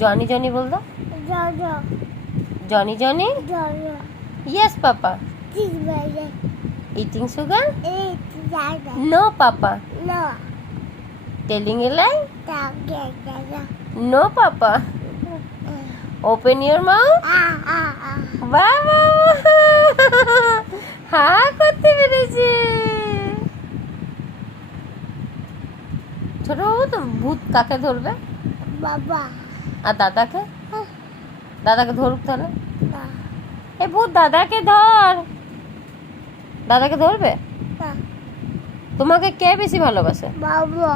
Johnny Johnny बोल दो। Johnny Johnny. Yes papa. Eating sugar? No papa. Telling a lie? No papa. Open your mouth. বাবা হ্যাঁ করতে পেরেছি। ছোট বাবু তো ভূত কাকে ধরবে? বাবা। আর দাদাকে? দাদাকে ধরুক তাহলে। এ ভূত দাদাকে ধর। দাদাকে ধরবে? তোমাকে কে বেশি ভালোবাসে? বাবা।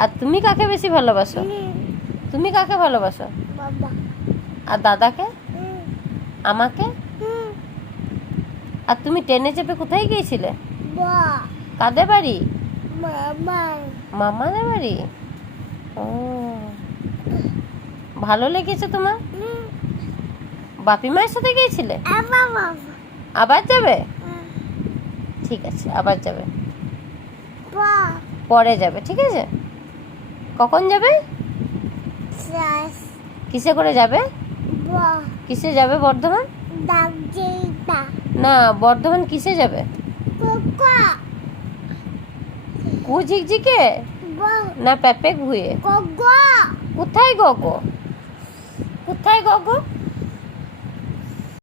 আর তুমি কাকে বেশি ভালোবাসো? তুমি কাকে ভালোবাসো? বাবা। আর দাদাকে? আমাকে? আর তুমি ট্রেনে চেপে কোথায় গিয়েছিলে? কাদের বাড়ি? মামাদের বাড়ি। ও ভালো লেগেছে তোমার? বাপি মায়ের সাথে গিয়েছিলে? আবার যাবে? ঠিক আছে আবার যাবে, পরে যাবে, ঠিক আছে। কখন যাবে? কিসে করে যাবে? কিসে যাবে বর্ধমান? না বর্ধমান কিসে যাবে? কু ঝিকঝিকে না পেপে ঘুয়ে? কোথায় গগো? কোথায় গগো?